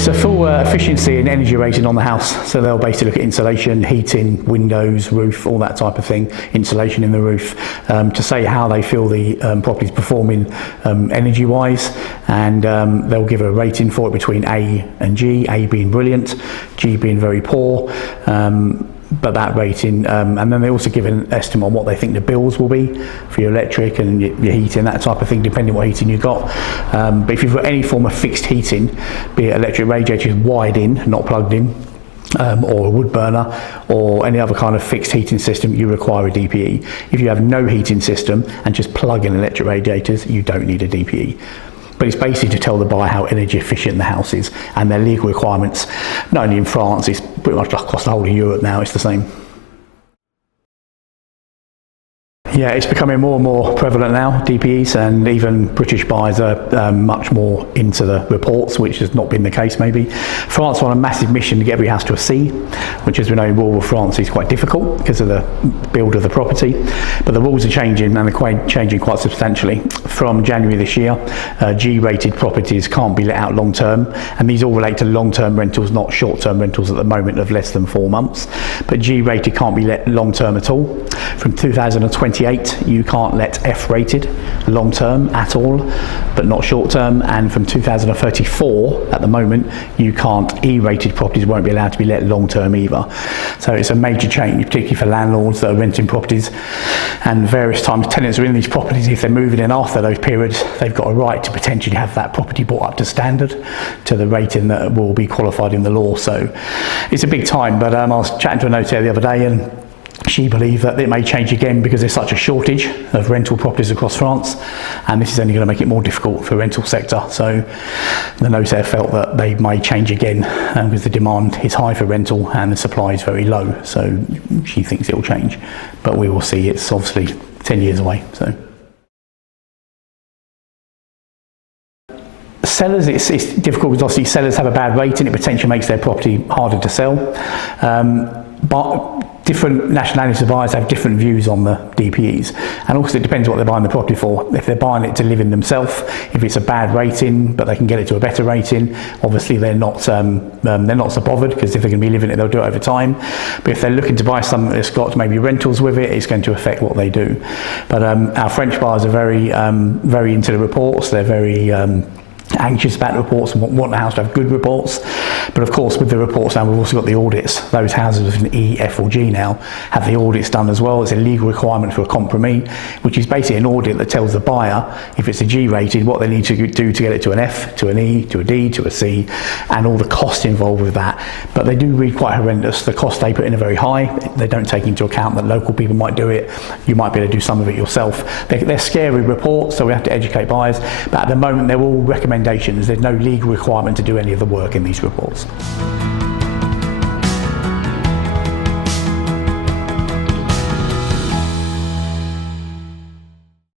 It's a full efficiency and energy rating on the house. So they'll basically look at insulation, heating, windows, roof, all that type of thing, insulation in the roof, to say how they feel the property's performing energy-wise, and they'll give a rating for it between A and G, A being brilliant, G being very poor. But that rating, and then they also give an estimate on what they think the bills will be for your electric and your heating, that type of thing, depending what heating you've got. But if you've got any form of fixed heating, be it electric radiators wired in, not plugged in, or a wood burner, or any other kind of fixed heating system, you require a DPE. If you have no heating system and just plug in electric radiators, you don't need a DPE. But it's basically to tell the buyer how energy efficient the house is, and their legal requirements, not only in France, it's pretty much across the whole of Europe now, it's the same. Yeah, it's becoming more and more prevalent now, DPEs, and even British buyers are much more into the reports, which has not been the case maybe. France are on a massive mission to get every house to a C, which, as we know, in rural France is quite difficult because of the build of the property. But the rules are changing, and they're changing quite substantially. From January this year, G-rated properties can't be let out long term, and these all relate to long-term rentals, not short-term rentals at the moment of less than 4 months. But G-rated can't be let long-term at all. From 2028, you can't let F-rated long-term at all, but not short-term. And from 2034, at the moment, you can't, E-rated properties won't be allowed to be let long-term either. So it's a major change, particularly for landlords that are renting properties. And various times tenants are in these properties. If they're moving in after those periods, they've got a right to potentially have that property brought up to standard, to the rating that will be qualified in the law. So it's a big time. But I was chatting to a notaire the other day, and she believed that it may change again because there's such a shortage of rental properties across France, and this is only going to make it more difficult for the rental sector. So the notaire felt that they may change again because the demand is high for rental and the supply is very low. So she thinks it will change, but we will see. It's obviously 10 years away. So sellers, it's difficult because obviously sellers have a bad rating. It potentially makes their property harder to sell. But different nationalities of buyers have different views on the DPEs, and also it depends what they're buying the property for. If they're buying it to live in themselves, if it's a bad rating but they can get it to a better rating, obviously they're not so bothered, because if they're going to be living it, they'll do it over time. But if they're looking to buy something that's got maybe rentals with it, it's going to affect what they do. But our French buyers are very into the reports. They're very anxious about the reports and want the house to have good reports. But of course, with the reports now, we've also got the audits. Those houses with an E, F or G now have the audits done as well. It's a legal requirement for a compromis, which is basically an audit that tells the buyer, if it's a G rated, what they need to do to get it to an F, to an E, to a D, to a C, and all the costs involved with that. But they do read quite horrendous. The costs they put in are very high. They don't take into account that local people might do it. You might be able to do some of it yourself. They're scary reports, so we have to educate buyers. But at the moment, they're all recommendations. There's no legal requirement to do any of the work in these reports.